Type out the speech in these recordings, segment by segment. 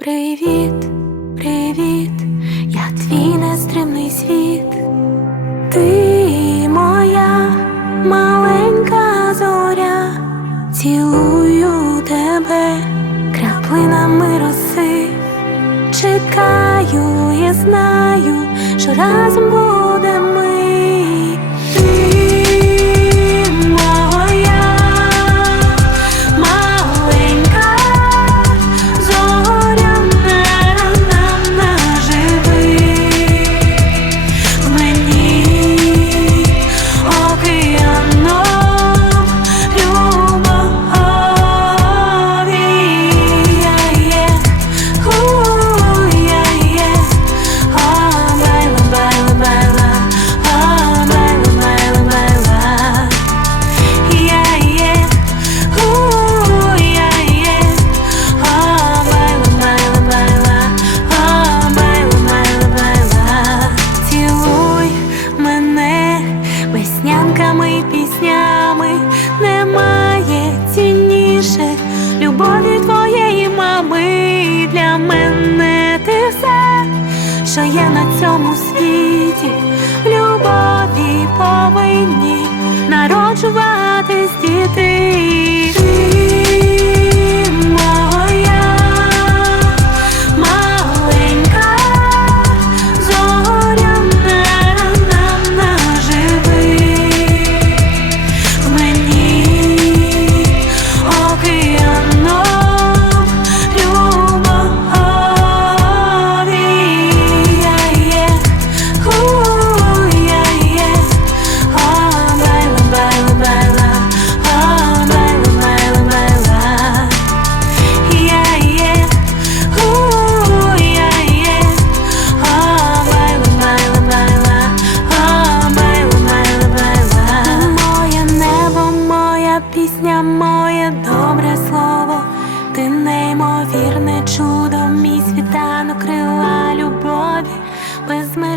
Привіт, привіт, я твій нестримний світ, ти моя маленька зоря, цілую тебе, краплинами роси, чекаю, я знаю, що разом. все, що є на цьому світі.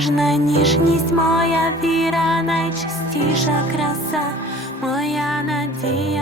Кожна ніжність, моя віра, найчистіша краса, моя надія.